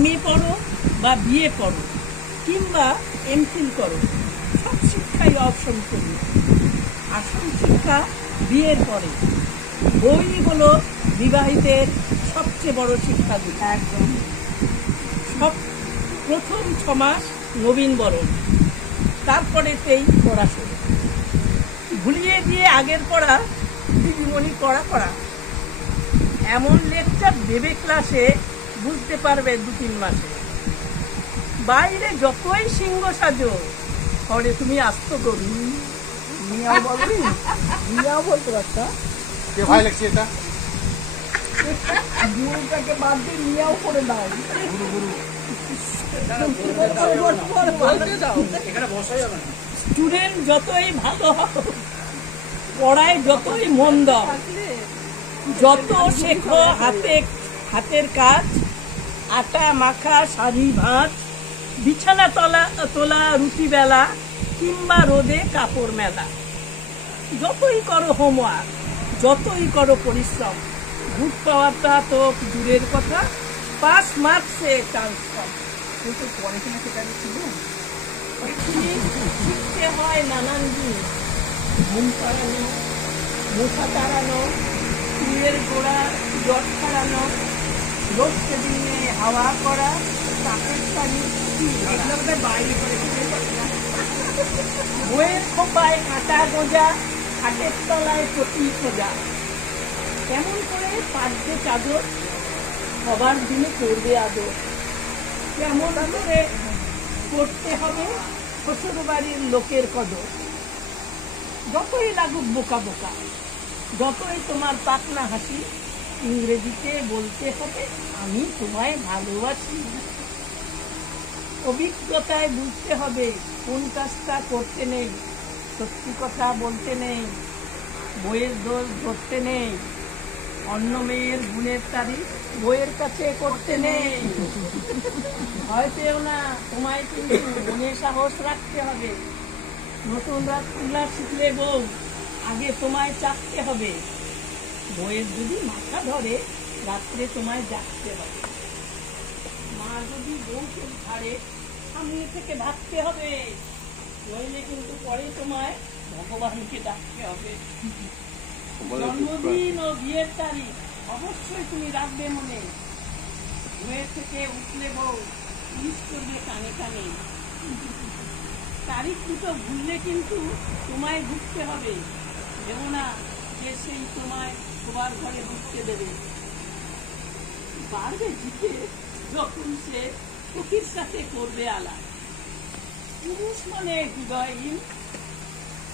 MA পড়ো বা BA পড়ো কিংবা MPhil করো, সব শিক্ষাই অপশন করি। আসল শিক্ষা বিয়ের পরে। বই হলো বিবাহিতের সবচেয়ে বড় শিক্ষাগুলি। একদম। সব প্রথম 6 মাস নবীন বরণ, তারপরেতেই পড়াশোনা ভুলিয়ে দিয়ে আগের পড়া দিদিমণি করা করা। এমন লেকচার দেবে ক্লাসে, বুঝতে পারবে 2-3 মাসে। বাইরে যতই সিংহ সাজো, ঘরে তুমি আস্ত গরু। মিয়াও বলবি, মিয়াও বলতে পারতা। কে ভাই লাগছে এটা? গুরুটাকে বাদ দিয়ে মিয়াও করে দাও। গুরু গুরু স্টুডেন্ট যতই ভালো হও, পড়ায় যতই মন দাও, যত শেখো হাতের কাজ, আটা মাখা, শাড়ি ভাঁজ, বিছানা তোলা, রুটি বেলা কিংবা রোদে কাপড় মেলা, যতই করো হোমওয়ার্ক, যতই করো পরিশ্রম, গুড পাওয়াটা তো দূরের কথা, 5 মার্কসে চান্স কম। কিন্তু পড়াশোনা সেখানে ছিল, শিখতে হয় নানান জিনিস। ঘুম পাড়ানো, মুখা তাড়ানো, চুলের গোড়া জট ছাড়ানো, লোড শেডিংয়ে হাওয়া করা, কাপের শাড়ি বাইরে করে বইয়ের খোপায় কাঁটা গোজা, খাটের তলায় চটি খোঁজা। কেমন করে পাড়বে চাদর, সবার দিনে করবে আদর। কেমন করে করতে হবে শ্বশুর বাড়ির লোকের কদর। যতই লাগুক বোকা বোকা, যতই তোমার পাকনা হাসি, ইংরেজিতে বলতে হবে আমি তোমায় ভালোবাসি। অভিজ্ঞতায় বুঝতে হবে কোন কাজটা করতে নেই, সত্যি কথা বলতে নেই, বইয়ের দোষ ধরতে নেই, অন্য মেয়ের গুণের তারিফ বইয়ের কাছে করতে নেই। ভয় পেও না, তোমায় কিন্তু মনে সাহস রাখতে হবে। নতুন রাত শিখলে বউ, আগে তোমায় চাপতে হবে। বইয়ের যদি মাথা ধরে, রাত্রে তোমায় জাগতে হবে। মা যদি বউকে ছাড়ে, সামনে থেকে ভাবতে হবে, নইলে কিন্তু পরে তোমায় ভগবানকে ডাকতে হবে। জন্মদিন ও বিয়ের তারিখ অবশ্যই তুমি রাখবে মনে। বইয়ের থেকে উঠলে বউ পুলিশ করবে কানে কানে। তারিখ দুটো ভুললে কিন্তু তোমায় ঢুকতে হবে, ভেবো না যে সেই তোমায় সবার ঘরে ঢুকতে দেবে। পারবে জিতে যখন সে সখীর সাথে করবে আলাপ। পুরুষ মানে হৃদয়হীন,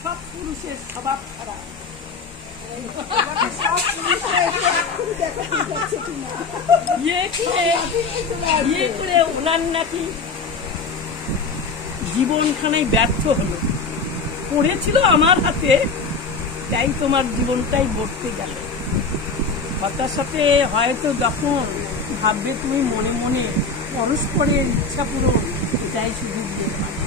সব পুরুষের স্বভাব খারাপ। ওনার নাকি জীবনখানাই ব্যর্থ হলো, পড়েছিল আমার হাতে, তাই তোমার জীবনটাই বর্তে গেল। হতাশাতে হয়তো যখন ভাববে তুমি মনে মনে, পরস্পরের ইচ্ছা পূরণ, এটাই শুধু বিয়ের মানে।